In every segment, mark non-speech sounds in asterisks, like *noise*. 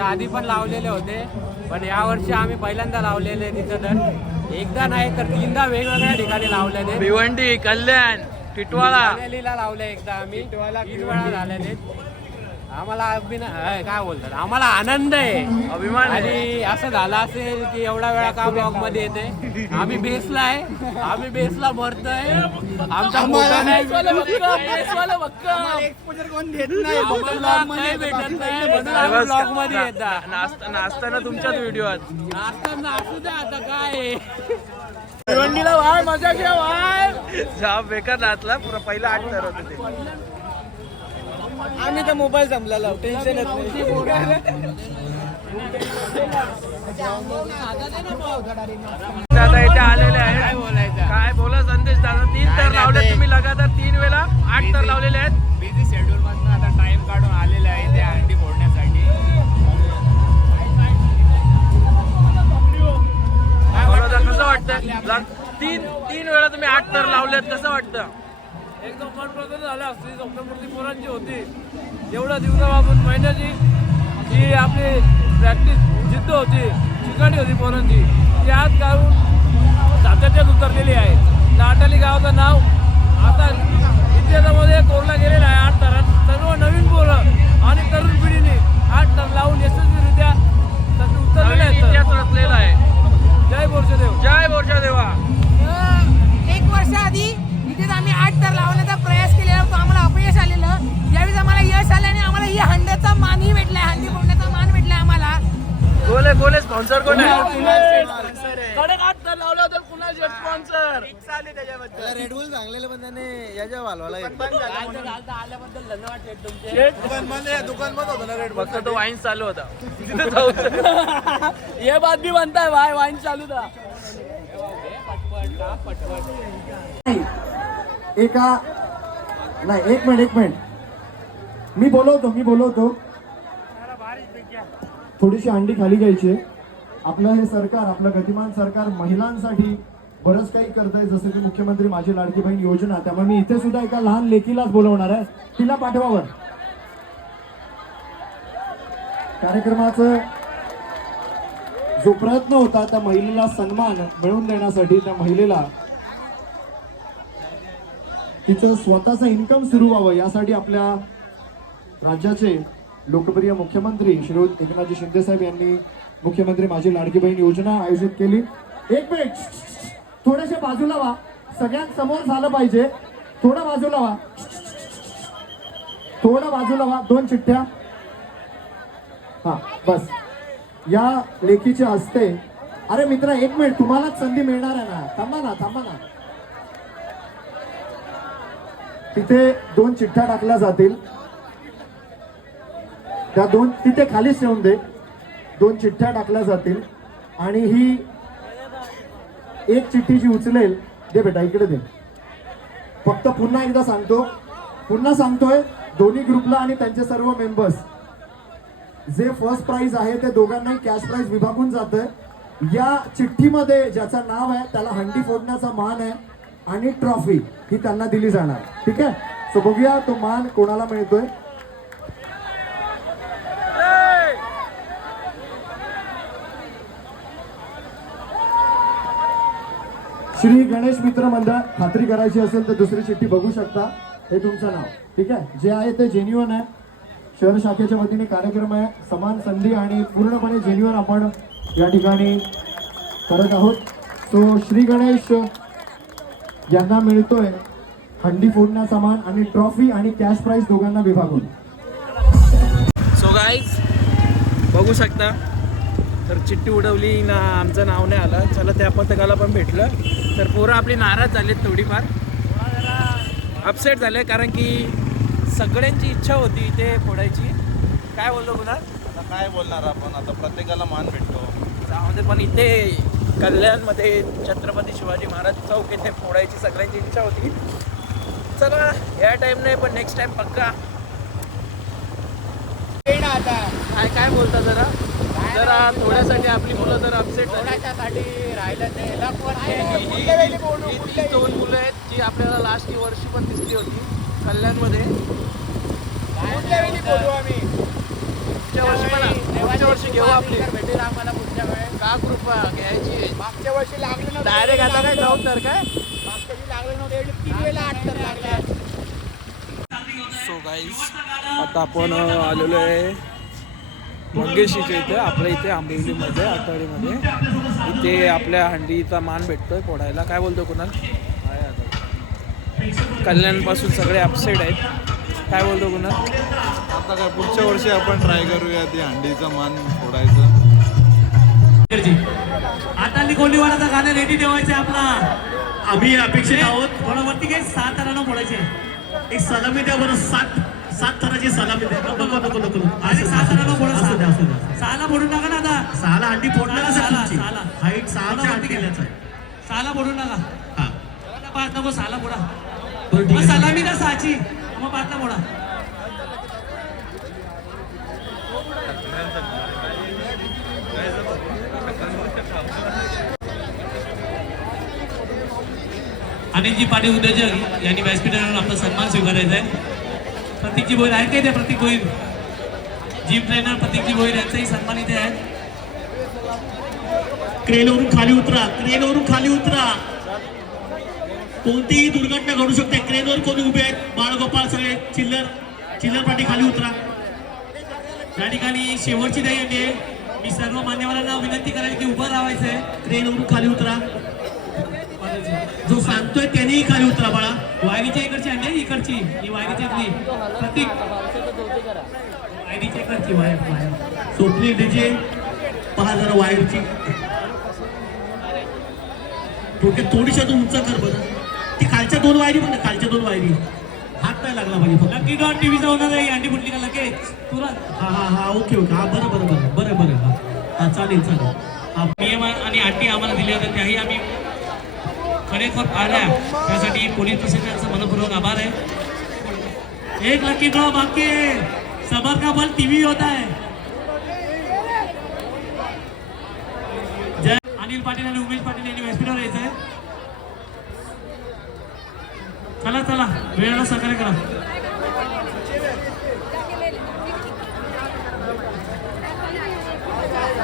याच्या आधी पण लावलेले होते. पण यावर्षी आम्ही पहिल्यांदा लावलेले तिथं तर एकदा नाही तर तीनदा वेगवेगळ्या ठिकाणी लावलेले. भिवंडी कल्याण टिटवाळा. लावले एकदा आम्ही. तीन वेळा झालेले. आम्हाला अभिनय अय, काय बोलतात? आम्हाला आनंद आहे. अभिमान आहे. आणि असं झालं असेल की एवढा वेळा का ब्लॉगमध्ये येते? आम्ही बेसला आहे. आम्ही बेसला भरतोय. आमचा मोठा नाही आम्हाला काही भेटत नाही म्हणून आम्ही ब्लॉगमध्ये येतात नाचता नाचताना तुमच्याच व्हिडिओ नाचताना असू द्या आता काय. आहे. भिवंडीला वाय मजा घ्या वाय. जा बेकार नाचला. पुरा पहिला आठ करत होते आम्ही तर मोबाईल संपलेला टेन्शन येत नाही. दादा इथे आलेले आहेत. काय बोलायचं काय बोला संदेश दादा तीन तर लावले. तुम्ही लगातार तीन वेळा आठ तर लावलेले आहेत. बिझी शेड्यूल मधून आता टाइम काढून आलेला आहे ते अंडी फोडण्यासाठी. कसं वाटतं तीन तीन वेळा तुम्ही आठ तर लावलेत कसं वाटतं? एकदम मन प्रसन्न झालं असते. स्वप्नपूर्ती पोरांची होती. एवढ्या दिवसापासून महिन्याची जी आपली प्रॅक्टिस जिद्द होती ठिकाणी होती पोरांची ती आज गावून सातत्यात उतरलेली आहे. लाटाली गावाचं नाव आता इतिहासामध्ये कोरला गेलेलं आहे. आठ तरात सर्व नवीन पोरं आणि तरुण पिढीने आठ तर लावून यशस्वीरित्या तसे उतरलेले इतिहास रचलेला आहे. जय बोरशेदेव. जय बोरशा देवा एक वर्ष आधी इथेच आम्ही आठ तर लावण्याचा प्रयास केलेला होता. आम्हाला अपयश आलेलं. यावेळेस आम्हाला यश आलं आणि आम्हाला ही हंड्याचा मानही भेटलाय हंडी फोडण्याचा मान भेटलाय आम्हाला. गोले गोले स्पॉन्सर कोण आहे? कडक आठ तर लावला तर कुणाल स्पॉन्सर रेडबुल सांगलेलं पण त्याने याच्या वालवाला दुकान बंद होतं ना रेड फक्त तो वाईन चालू होता. तिथे जाऊ ये *laughs* बात भी बनता है भाई वाइन चालू था एका नाही एक मिनिट एक मिनिट. मी बोलवतो मी बोलवतो. थोडीशी अंडी खाली घ्यायची आपलं हे सरकार आपलं गतिमान सरकार महिलांसाठी बरंच काही करत आहे जसं की मुख्यमंत्री माझी लाडकी बहीण योजना त्यामुळे मी इथे सुद्धा एका लहान लेकीलाच बोलवणार आहे. तिला पाठवावर. कार्यक्रमाचं जो प्रयत्न होता त्या महिलेला सन्मान मिळवून देण्यासाठी त्या महिलेला तिचं स्वतःचा इन्कम सुरू व्हावं यासाठी आपल्या राज्याचे लोकप्रिय मुख्यमंत्री श्री एकनाथजी शिंदे साहेब यांनी मुख्यमंत्री माझी लाडकी बहीण योजना आयोजित केली. एक मिनिट थोडेसे बाजूला वा सगळ्यांसमोर झालं पाहिजे. थोडं बाजूला वा थोडं बाजूला वा दोन चिठ्ठ्या. हा बस. या लेखीचे हस्ते. अरे मित्र एक मिनिट तुम्हालाच संधी मिळणार आहे ना. थांबा ना थांबा ना. तिथे दोन चिठ्ठ्या टाकल्या जातील. त्या दोन तिथे खालीच ठेवून दे. दोन चिठ्ठ्या टाकल्या जातील. आणि ही एक चिठ्ठी जी उचलेल दे बेटा इकडे दे. फक्त पुन्हा एकदा सांगतो. पुन्हा सांगतोय दोन्ही ग्रुपला आणि त्यांचे सर्व मेंबर्स जे फर्स्ट प्राइज आहे ते दोघांनाही कॅश प्राइज विभागून जात या चिठ्ठीमध्ये ज्याचं नाव आहे त्याला हंडी फोडण्याचा मान आहे आणि ट्रॉफी ही त्यांना दिली जाणार. ठीक आहे? सो बघूया तो मान कोणाला मिळतोय. श्री गणेश मित्र मंडळ खात्री करायची असेल तर दुसरी चिठ्ठी बघू शकता. हे तुमचं नाव. ठीक आहे? जे आहे ते जेन्युअन आहे. शहर शाखेच्या वतीने कार्यक्रम आहे. समान संधी आणि पूर्णपणे जेन्युअन आपण या ठिकाणी करत आहोत. सो श्री गणेश यांना मिळतोय हंडी फोडण्याचा मान आणि ट्रॉफी आणि कॅश प्राइज दोघांना विभागून. सो गाईज बघू शकता. तर चिठ्ठी उडवली ना आमचं नाव नाही आलं. चला त्या पथकाला पण भेटलं. तर पोरं आपली नाराज झालीत थोडीफार. अपसेट झाले कारण की सगळ्यांची इच्छा होती इथे फोडायची. काय बोललो कुणाल आता काय बोलणार आपण? आता प्रत्येकाला मान भेटतो. त्यामध्ये पण इथे कल्याणमध्ये छत्रपती शिवाजी महाराज चौक इथे फोडायची सगळ्यांची इच्छा होती. चला या टाइम नाही पण नेक्स्ट टाइम पक्का. काय काय बोलता जरा? जरा थोड्यासाठी आपली मुलं जर अपसेट थोड्याच्यासाठी राहिलं ही दोन मुलं आहेत जी आपल्याला लास्ट वर्षी पण दिसली होती कल्याणमध्ये. पुढच्या वर्षी पण पुढच्या वर्षी घेऊ आपली. भेटेल आम्हाला पुढच्या वेळेस. का कृपा घ्यायची? मागच्या वर्षी लागले नव्हते डायरेक्ट आता काय जाऊ तर काय? मागच्या वर्षी लागले नव्हते तीन वेळेला आठ तर लागले सो गाईज आता आपण आलेलो आहे मंगेशीच्या इथे आपल्या इथे आंबिवलीमध्ये आठवडीमध्ये. इथे आपल्या हंडीचा मान भेटतोय फोडायला. काय बोलतो कुणाल? कल्याणपासून सगळे अपसेट आहेत. काय बोलतो कुणाल आता काय पुढच्या वर्षी आपण ट्राय करूया ती हंडीचा मान फोडायचं. आता कोंडीवाडाचा गाणं रेडी ठेवायचं आपला. आम्ही अपेक्षित आहोत. कोणावरती काही सात तरानं फोडायचे. एक सलामी द्या बरं सात सात तराची सलामी द्या. नको नको नको आणि सात तरानं फोडा. असू द्या असू द्या. सहाला फोडून टाका ना आता. सहाला अंडी फोडणार सहाला सहाला हाईट सहाच्या अंडी केल्याचा सहाला फोडून टाका. हा. पाच नको सहाला फोडा. मग सलामी द्या सहाची. मग पाचला मोडा. अनिलजी पाटील उद्योजक यांनी व्यासपीठावरून आपला सन्मान स्वीकारायचा आहे. प्रतीकजी भोईर आहे काय ते प्रतीक भोईर. जिम ट्रेनर प्रतीकजी भोईर यांचाही सन्मान इथे आहे. क्रेनवरून खाली उतरा क्रेनवरून खाली उतरा. कोणतीही दुर्घटना घडू शकते. क्रेनवर कोणी उभे आहेत. बाळगोपाळ सगळे. चिल्लर चिल्लर पाठी खाली उतरा. या ठिकाणी शेवटची दही आहे मी सर्व मान्यवरांना विनंती करायची की उभं राहायचं आहे क्रेनवरून खाली उतरा. जो सांगतोय त्यांनीही खाली उतरा बाळा. वायरीच्या इकडची आणली इकडची. ही वायरीच्या प्रतीक. वायरीच्या इकडची वायर वायर सोपली डीजे पहा जरा वायरची थोडक्यात थोडीशा तू उंच कर बरं. खालच्या दोन वायरी पण खालच्या दोन वायरी. हात नाही लागला पाहिजे फक्त. लकी डॉट टीव्हीचा होणार आहे अंडी फुटली का लगेच? तुरंत. हा हा हा ओके ओके. हा बरं बरं बरं बरं बरं. हा हा चालेल चालेल. हा. नियम आणि अटी आम्हाला दिल्या होत्या त्याही आम्ही खरेखर पाहिल्या त्यासाठी पोलीस प्रशासनाचा मनपूर्वक आभार आहे. एक लकी ड्रॉ बाकी सबर का बल टीव्ही होता है जय अनिल पाटील आणि उमेश पाटील यांनी व्यासपीठावर यायचं आहे. चला चला. वेळेला सहकार्य करा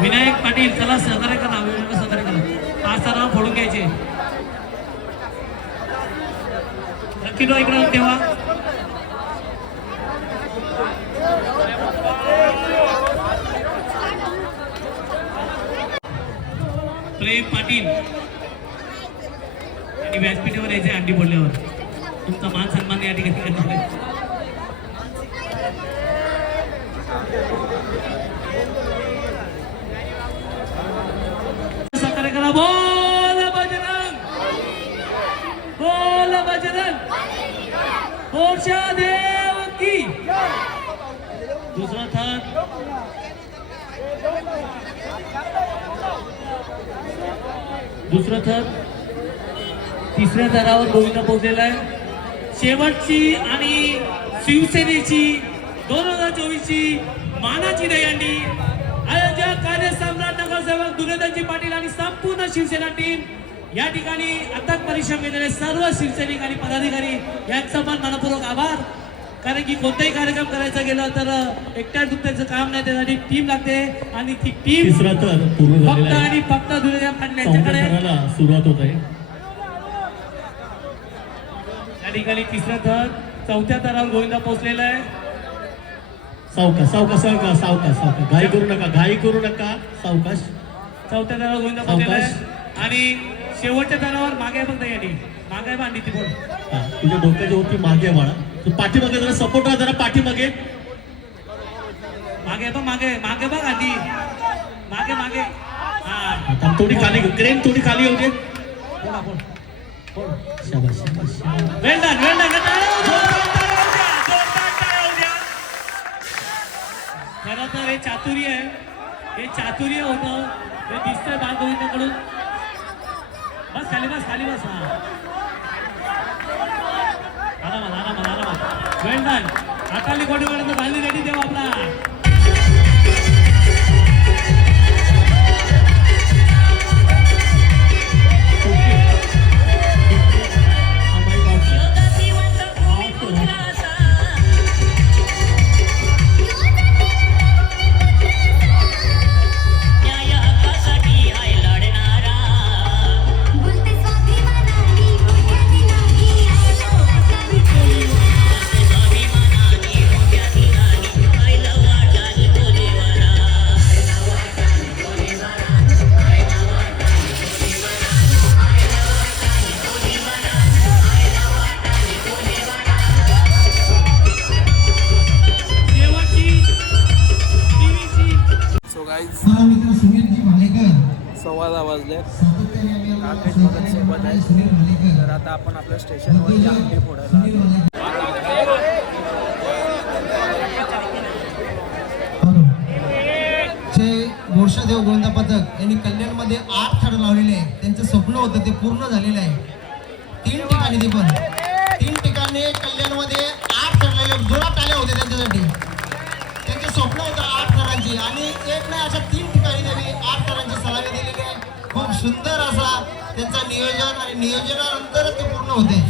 विनायक पाटील चला सहकार्य करा. वेळेला सहकार्य करा. पाच सराव फोडून घ्यायचे. नक्की तो इकडे तेव्हा प्रेम पाटील आणि व्यासपीठावर यायचे अंडी बोलल्यावर तुमचा मान सन्मान या ठिकाणी करणार आहे. सहकार्य करा बोल बजरंग बोल बजरंग मोर्चा देव की दूसरा था दुसरं थर तिसऱ्या थरावर गोविंद पोहोचलेला आहे. शेवटची आणि शिवसेनेची दोन हजार चोवीसची मानाची दहीहंडी. आयोजक कार्यसम्राट नगरसेवक दुर्योधनजी पाटील आणि संपूर्ण शिवसेना टीम या ठिकाणी अथक परिश्रम केलेले सर्व शिवसैनिक आणि पदाधिकारी यांचा पण मनपूर्वक आभार. कारण की कोणताही कार्यक्रम करायचा गेला तर एकट्या दुकट्याचं काम नाही त्यासाठी टीम लागते आणि ती टीम फक्त आणि फक्त सुरुवात होत आहे. या ठिकाणी तिसरा थर चौथ्या थरावर गोविंदा पोहोचलेला आहे. सावकाश सावकाश सावकाश सावकाश सावकाश. घाई करू नका घाई करू नका. सावकाश. चौथ्या थरावर गोविंदा पोहोचलेला आहे. आणि शेवटच्या थरावर मागे आहे फक्त यांनी. मागे भांडी ती बोल. तुझ्या डोक्याच्या वरती मागे बाळा. तू पाठीमागे जरा सपोर्ट राहा जरा पाठीमागे. मागे बघ मागे मागे बघ आधी. मागे मागे. हा. थोडी खाली क्रेन थोडी खाली दे बोला बोल. वेल डन वेल डन खरं तर हे चातुर्य आहे. हे चातुर्य होतं. हे दिसतंय बालगोविंदाकडून बस खाली बस खाली बस. हा. आरामात आरामात आरामात. वेल डन आता कोटी वेळ झाली रेडी देऊ आपला? स्टेशनवरती अंडी फोडायला गोरषादेव गोविंदा पथक यांनी कल्याणमध्ये आठ थड लावलेले आहे त्यांचं स्वप्न होतं ते पूर्ण झालेलं आहे. तीन ठिकाणी ते पण. नियोजनानंतरच ते पूर्ण होते.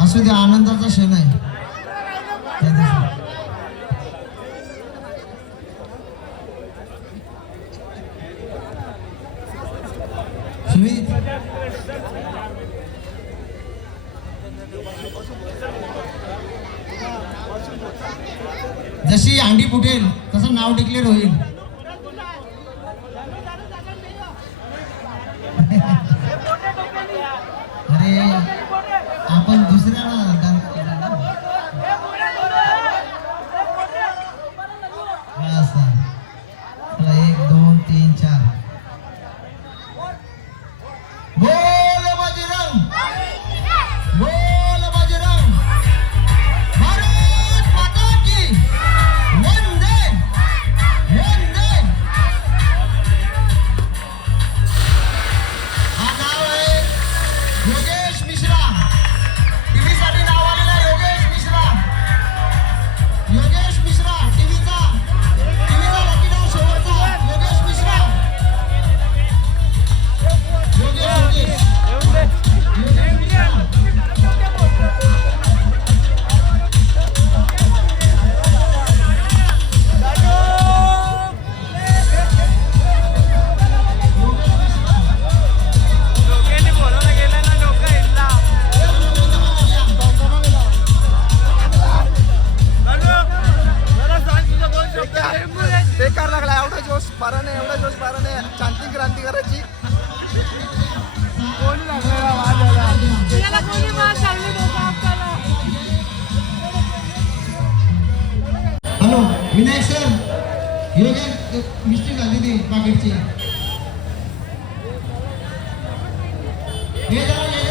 असू दे आनंदाचा क्षण आहे. जशी अंडी फुटेल तसं नाव डिक्लेअर होईल. एवढा जोश मारा नाही चांती क्रांती करायची हॅलो विनायक सर. हे मिस्टेक झाली ती पाकिटची. हे झालं